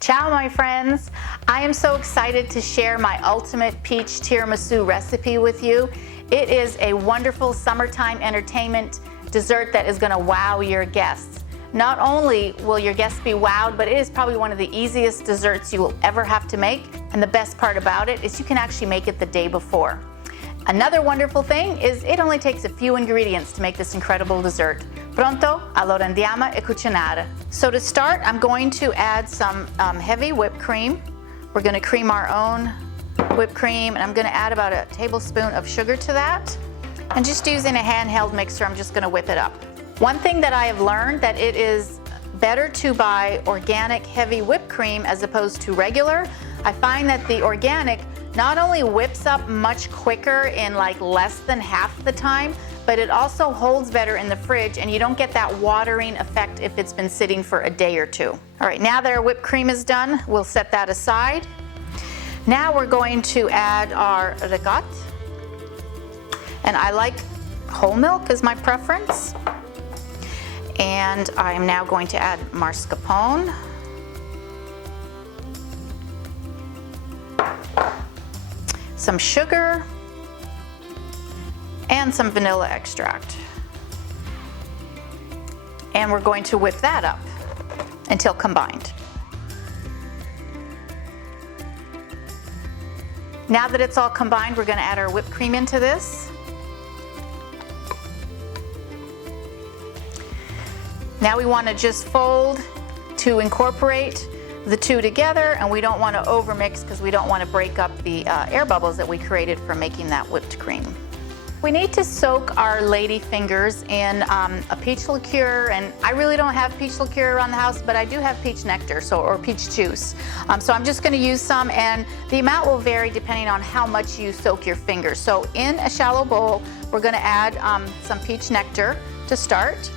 Ciao, my friends. I am so excited to share my ultimate peach tiramisu recipe with you. It is a wonderful summertime entertainment dessert that is going to wow your guests. Not only will your guests be wowed, but it is probably one of the easiest desserts you will ever have to make. And the best part about it is you can actually make it the day before. Another wonderful thing is it only takes a few ingredients to make this incredible dessert. Pronto? Allora andiamo a cucinare. So to start, I'm going to add some heavy whipped cream. We're going to cream our own whipped cream, and I'm going to add about a tablespoon of sugar to that. And just using a handheld mixer, I'm just going to whip it up. One thing that I have learned that it is better to buy organic heavy whipped cream as opposed to regular. I find that the organic not only whips up much quicker in like less than half the time, but it also holds better in the fridge and you don't get that watering effect if it's been sitting for a day or two. All right, now that our whipped cream is done, we'll set that aside. Now we're going to add our ricotta. And I like whole milk is my preference. And I am now going to add mascarpone. Some sugar, and some vanilla extract. And we're going to whip that up until combined. Now that it's all combined, we're going to add our whipped cream into this. Now we want to just fold to incorporate the two together, and we don't want to overmix because we don't want to break up the air bubbles that we created from making that whipped cream. We need to soak our Ladyfingers in a peach liqueur, and I really don't have peach liqueur around the house, but I do have peach nectar, or peach juice. So I'm just going to use some, and the amount will vary depending on how much you soak your fingers. So in a shallow bowl, we're going to add some peach nectar to start.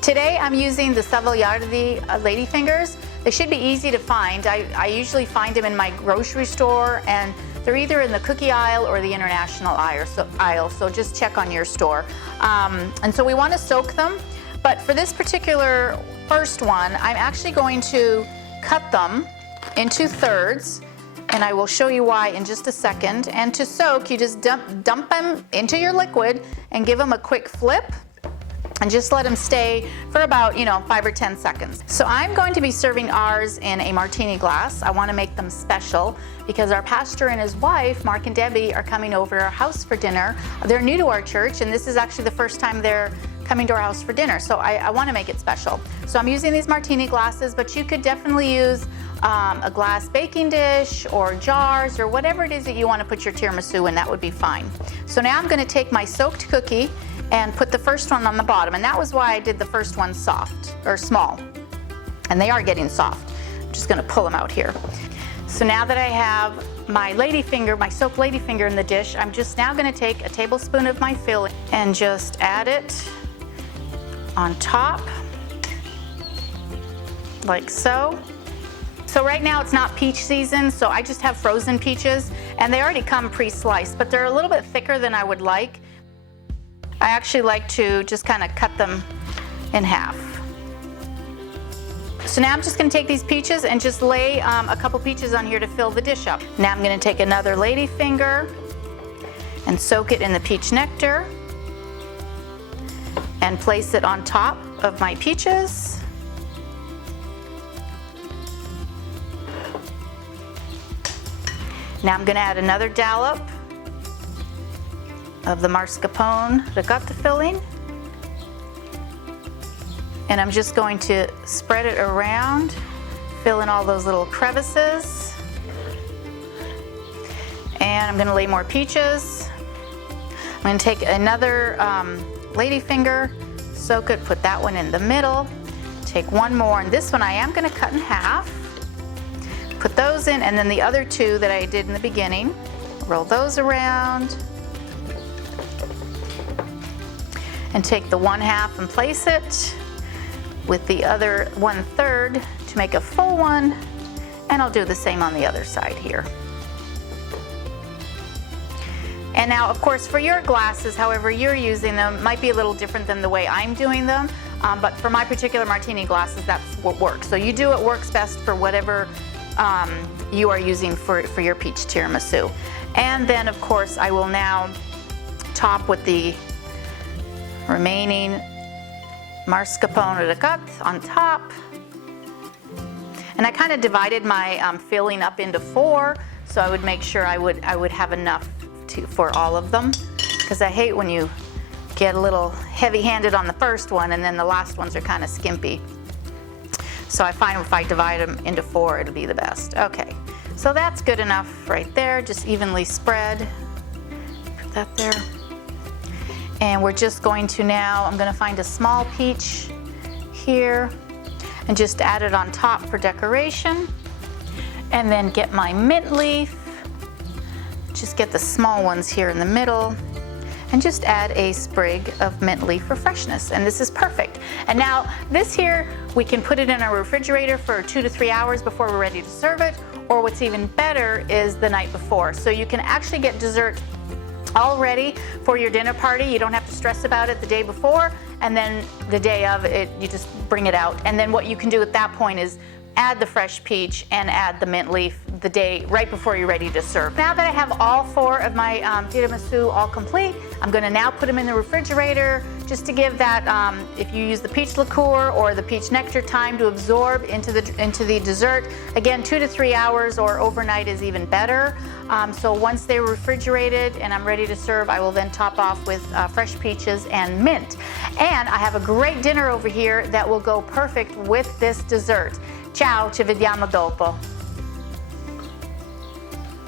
Today I'm using the Savoiardi Ladyfingers. They should be easy to find. I usually find them in my grocery store, and they're either in the cookie aisle or the international aisle, so just check on your store. And so we want to soak them, but for this particular first one, I'm actually going to cut them into thirds, and I will show you why in just a second. And to soak, you just dump them into your liquid and give them a quick flip, and just let them stay for about, 5 or 10 seconds. So I'm going to be serving ours in a martini glass. I want to make them special because our pastor and his wife, Mark and Debbie, are coming over to our house for dinner. They're new to our church, and this is actually the first time they're coming to our house for dinner, so I want to make it special. So I'm using these martini glasses, but you could definitely use a glass baking dish or jars or whatever it is that you want to put your tiramisu in. That would be fine. So now I'm going to take my soaked cookie and put the first one on the bottom, and that was why I did the first one soft or small, and they are getting soft. I'm just going to pull them out here. So now that I have my Ladyfinger, my soaked Ladyfinger in the dish, I'm just now going to take a tablespoon of my filling and just add it on top like so. So right now it's not peach season, so I just have frozen peaches, and they already come pre-sliced, but they're a little bit thicker than I would like. I actually like to just kind of cut them in half. So now I'm just going to take these peaches and just lay a couple peaches on here to fill the dish up. Now I'm going to take another Ladyfinger and soak it in the peach nectar and place it on top of my peaches. Now I'm going to add another dollop of the mascarpone ricotta filling, and I'm just going to spread it around, fill in all those little crevices, and I'm going to lay more peaches. I'm going to take another Ladyfinger, soak it, put that one in the middle, take one more, and this one I am going to cut in half, put those in, and then the other two that I did in the beginning, roll those around, and take the 1/2 and place it with the other 1/3 to make a full one, and I'll do the same on the other side here. And now, of course, for your glasses, however you're using them, might be a little different than the way I'm doing them. But for my particular martini glasses, that's what works. So you do what works best for whatever you are using for your peach tiramisu. And then of course I will now top with the remaining mascarpone Ricotta on top. And I kind of divided my filling up into 4, so I would make sure I would have enough for all of them, because I hate when you get a little heavy-handed on the first one and then the last ones are kind of skimpy. So I find if I divide them into 4, it'll be the best. Okay, so that's good enough right there. Just evenly spread. Put that there. And we're just going to now, I'm going to find a small peach here and just add it on top for decoration. And then get my mint leaf. Just get the small ones here in the middle. And just add a sprig of mint leaf for freshness, and this is perfect. And now this here, we can put it in our refrigerator for 2 to 3 hours before we're ready to serve it, or what's even better is the night before. So you can actually get dessert all ready for your dinner party. You don't have to stress about it the day before, and then the day of it, you just bring it out. And then what you can do at that point is add the fresh peach and add the mint leaf the day right before you're ready to serve. Now that I have all 4 of my tiramisu all complete, I'm going to now put them in the refrigerator just to give that, if you use the peach liqueur or the peach nectar, time to absorb into the dessert. Again, 2 to 3 hours or overnight is even better. So once they're refrigerated and I'm ready to serve, I will then top off with fresh peaches and mint. And I have a great dinner over here that will go perfect with this dessert. Ciao, ci vediamo dopo.